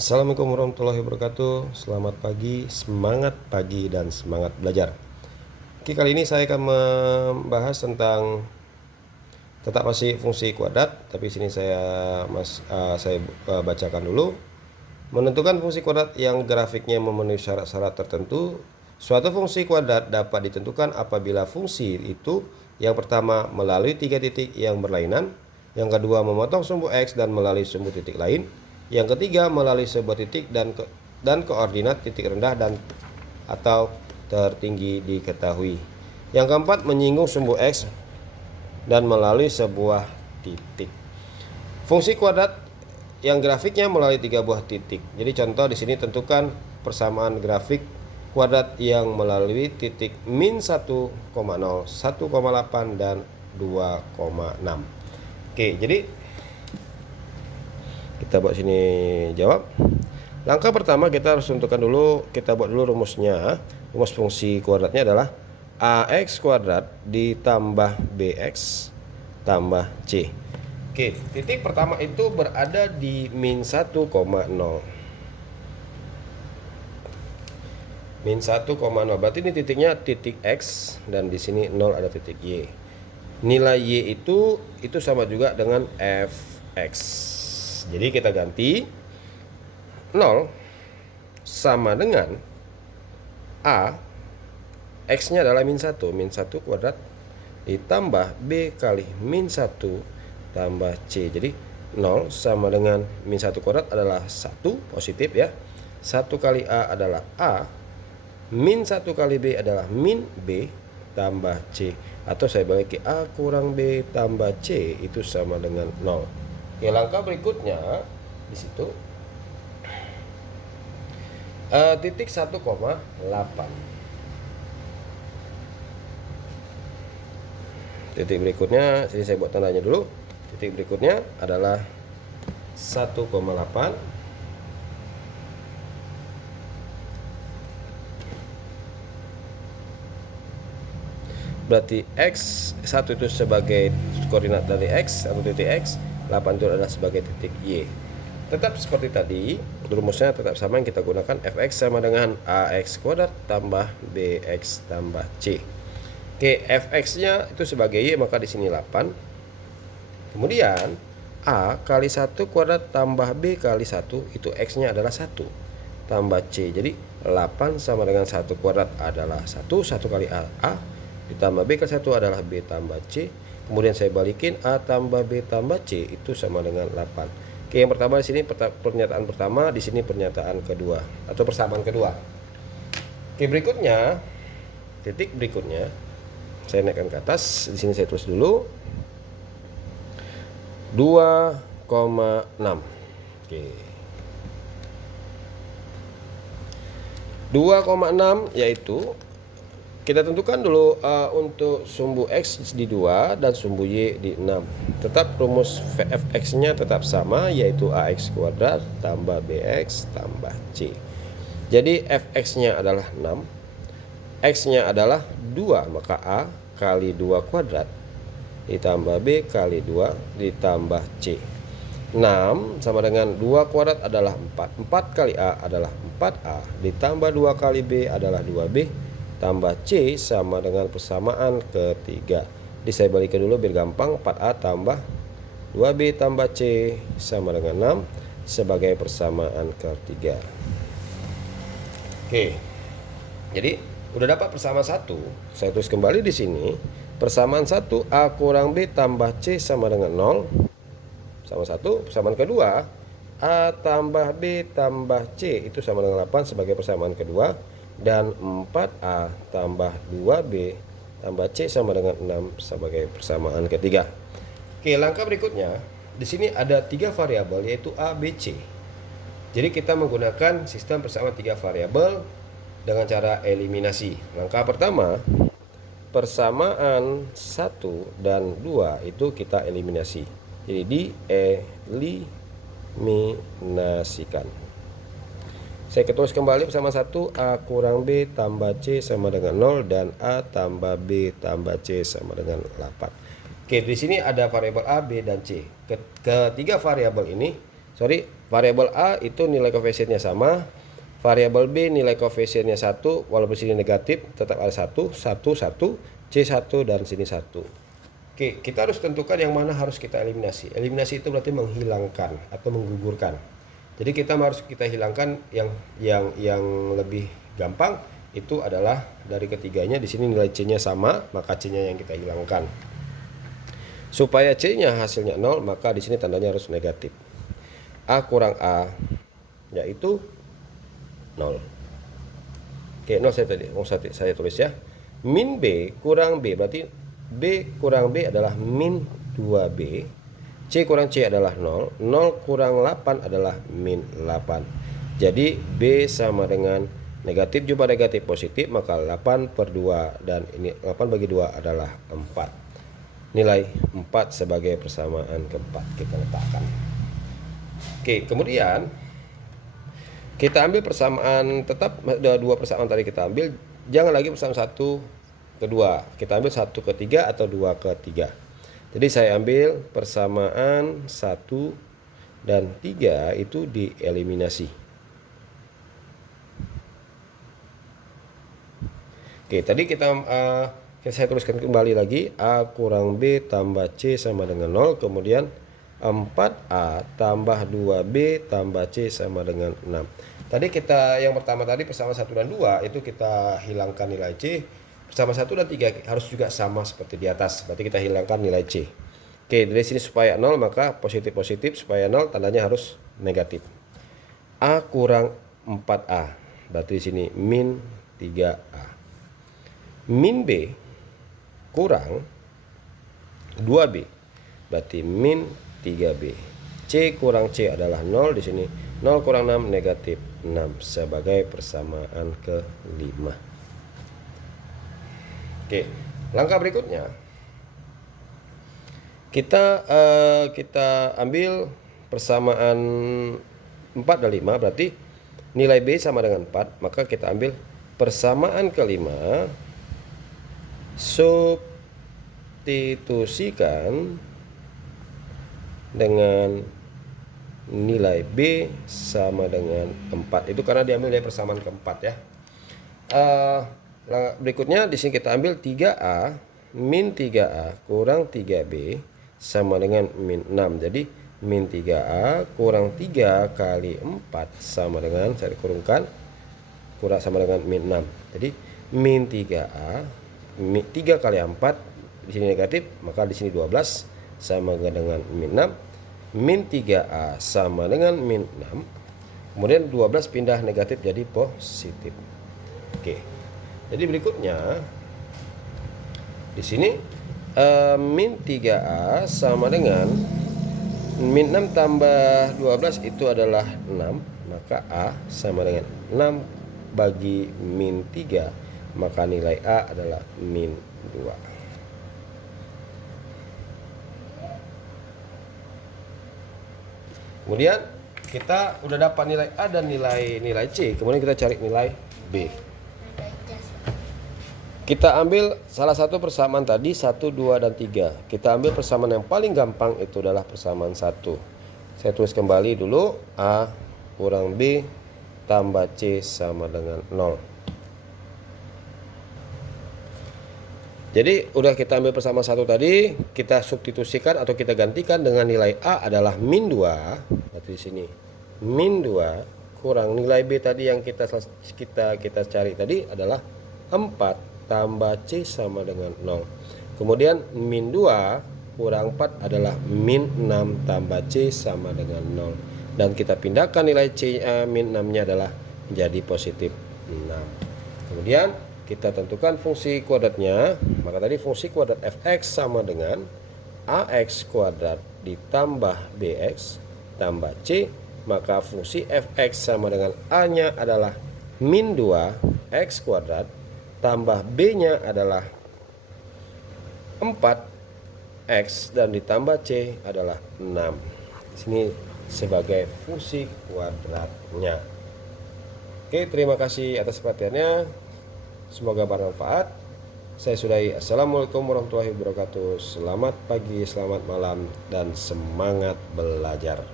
Assalamualaikum warahmatullahi wabarakatuh. Selamat pagi, semangat pagi dan semangat belajar. Oke, kali ini saya akan membahas tentang tetap masih fungsi kuadrat, tapi sini saya bacakan dulu. Menentukan fungsi kuadrat yang grafiknya memenuhi syarat-syarat tertentu. Suatu fungsi kuadrat dapat ditentukan apabila fungsi itu yang pertama melalui 3 titik yang berlainan, yang kedua memotong sumbu X dan melalui sumbu titik lain, yang ketiga melalui sebuah titik dan koordinat titik rendah dan atau tertinggi diketahui. Yang keempat menyinggung sumbu X dan melalui sebuah titik. Fungsi kuadrat yang grafiknya melalui 3 buah titik. Jadi contoh di sini tentukan persamaan grafik kuadrat yang melalui titik min 1,0, 1,8 dan 2,6. Oke, jadi kita buat sini jawab. Langkah pertama kita harus tentukan dulu, kita buat dulu rumusnya. Rumus fungsi kuadratnya adalah AX kuadrat ditambah BX tambah C. Oke, titik pertama itu berada di min 1,0. Min 1,0 berarti ini titiknya titik X dan di sini 0 ada titik Y. Nilai Y itu sama juga dengan Fx. Jadi kita ganti 0 sama dengan A, X-nya adalah min 1 kuadrat ditambah B kali min 1 tambah C. Jadi 0 sama dengan min 1 kuadrat adalah 1 positif ya. 1 kali A adalah A, min 1 kali B adalah min B tambah C. Atau saya balik ke A kurang B tambah C itu sama dengan 0. Oke, langkah berikutnya di situ titik 1,8. Titik berikutnya, sini saya buat tandanya dulu. Titik berikutnya adalah 1,8. Berarti X1 itu sebagai koordinat dari X atau titik X, 8 itu adalah sebagai titik Y. Tetap seperti tadi, rumusnya tetap sama yang kita gunakan. Fx sama dengan AX kuadrat tambah BX tambah C. Oke, Fx-nya itu sebagai Y, maka di sini 8. Kemudian A kali 1 kuadrat tambah B kali 1, itu X-nya adalah 1 tambah C. Jadi 8 sama dengan 1 kuadrat adalah 1 kali A ditambah B kali 1 adalah B tambah C. Kemudian saya balikin A tambah B tambah C itu sama dengan 8. Oke, yang pertama di sini pernyataan pertama, di sini pernyataan kedua atau persamaan kedua. Oke, berikutnya titik berikutnya saya naikkan ke atas. Di sini saya tulis dulu 2,6. Oke. 2,6 yaitu kita tentukan dulu untuk sumbu X di 2 dan sumbu Y di 6. Tetap rumus Fx-nya tetap sama, yaitu AX kuadrat tambah BX tambah C. Jadi Fx-nya adalah 6, X-nya adalah 2, maka A kali 2 kuadrat ditambah B kali 2 ditambah C. 6 sama dengan 2 kuadrat adalah 4. 4 kali A adalah 4A ditambah 2 kali B adalah 2B tambah C sama dengan persamaan ketiga. Jadi saya balikan dulu biar gampang. 4A tambah 2B tambah C sama dengan 6 sebagai persamaan ketiga. Oke. Jadi udah dapat persamaan 1. Saya tulis kembali di sini. Persamaan 1 A kurang B tambah C sama dengan 0. Sama 1. Persamaan kedua A tambah B tambah C itu sama dengan 8 sebagai persamaan kedua. Dan 4A tambah 2B tambah C sama dengan 6 sebagai persamaan ketiga. Oke, langkah berikutnya di sini ada 3 variabel yaitu A, B, C. Jadi kita menggunakan sistem persamaan 3 variabel dengan cara eliminasi. Langkah pertama, persamaan 1 dan 2 itu kita eliminasi. Jadi dieliminasikan. Saya tulis kembali bersama 1, A kurang B tambah C sama dengan 0 dan A tambah B tambah C sama dengan 8. Oke, di sini ada variabel A, B, dan C. Ketiga variabel ini, variabel A itu nilai koefisiennya sama, variabel B nilai koefisiennya 1, walaupun sini negatif tetap ada 1, 1, 1, C1 dan sini 1. Oke, kita harus tentukan yang mana harus kita eliminasi. Eliminasi itu berarti menghilangkan atau menggugurkan. Jadi kita harus hilangkan yang lebih gampang itu adalah dari ketiganya. Di sini nilai C-nya sama, maka C-nya yang kita hilangkan. Supaya C-nya hasilnya 0, maka di sini tandanya harus negatif. A kurang A yaitu 0. Oke, 0 saya tulis ya. Min B kurang B berarti B kurang B adalah min 2B. C kurang C adalah 0. 0 kurang 8 adalah min 8. Jadi B sama dengan negatif jumlah negatif positif, maka 8/2 dan ini 8 bagi 2 adalah 4. Nilai 4 sebagai persamaan keempat kita letakkan. Oke, kemudian kita ambil persamaan, tetap ada 2 persamaan tadi kita ambil, jangan lagi persamaan 1 ke 2. Kita ambil 1 ke 3 atau 2 ke 3. Jadi saya ambil persamaan 1 dan 3 itu dieliminasi. Oke, tadi saya tuliskan kembali lagi, A kurang B tambah C sama dengan 0, kemudian 4A tambah 2B tambah C sama dengan 6. Tadi yang pertama tadi persamaan 1 dan 2 itu kita hilangkan nilai C. Persamaan 1 dan 3 harus juga sama seperti di atas, berarti kita hilangkan nilai C. Oke, dari sini supaya 0 maka positif-positif, supaya 0 tandanya harus negatif. A kurang 4A, berarti di sini min 3A. Min B kurang 2B, berarti min 3B. C kurang C adalah 0, di sini 0 kurang 6 negatif 6 sebagai persamaan ke-5. Oke, langkah berikutnya kita ambil persamaan 4 dan 5, berarti nilai B sama dengan 4, maka kita ambil persamaan ke-5, substitusikan dengan nilai B sama dengan 4. Itu karena diambil dari persamaan keempat ya. Berikutnya di sini kita ambil 3A min 3A kurang 3B sama dengan min 6. Jadi min 3A kurang 3 kali 4 sama dengan, saya kurungkan, kurang sama dengan min 6. Jadi min 3A 3 kali 4 di sini negatif, maka di sini 12 sama dengan min 6. Min 3A sama dengan min 6. Kemudian 12 pindah negatif jadi positif. Oke. Jadi berikutnya di sini min 3A sama dengan min 6 tambah 12 itu adalah 6, maka A sama dengan 6 bagi min 3, maka nilai A adalah min 2. Kemudian kita udah dapat nilai A dan nilai C, kemudian kita cari nilai B. Kita ambil salah satu persamaan tadi 1, 2, dan 3. Kita ambil persamaan yang paling gampang, itu adalah persamaan 1. Saya tulis kembali dulu, A kurang B tambah C sama dengan 0. Jadi udah kita ambil persamaan 1 tadi, kita substitusikan atau kita gantikan dengan nilai A adalah min 2. Berarti di sini min 2 kurang nilai B tadi yang kita cari tadi adalah 4 tambah C sama dengan 0. Kemudian min 2 kurang 4 adalah min 6 tambah C sama dengan 0. Dan kita pindahkan nilai C min 6-nya adalah menjadi positif 6. Kemudian kita tentukan fungsi kuadratnya. Maka tadi fungsi kuadrat fx sama dengan ax kuadrat ditambah bx tambah c. Maka fungsi fx sama dengan a-nya adalah min 2 x kuadrat tambah b-nya adalah 4x dan ditambah c adalah 6. Di sini sebagai fungsi kuadratnya. Oke, terima kasih atas perhatiannya. Semoga bermanfaat. Saya sudahi. Assalamualaikum warahmatullahi wabarakatuh. Selamat pagi, selamat malam, dan semangat belajar.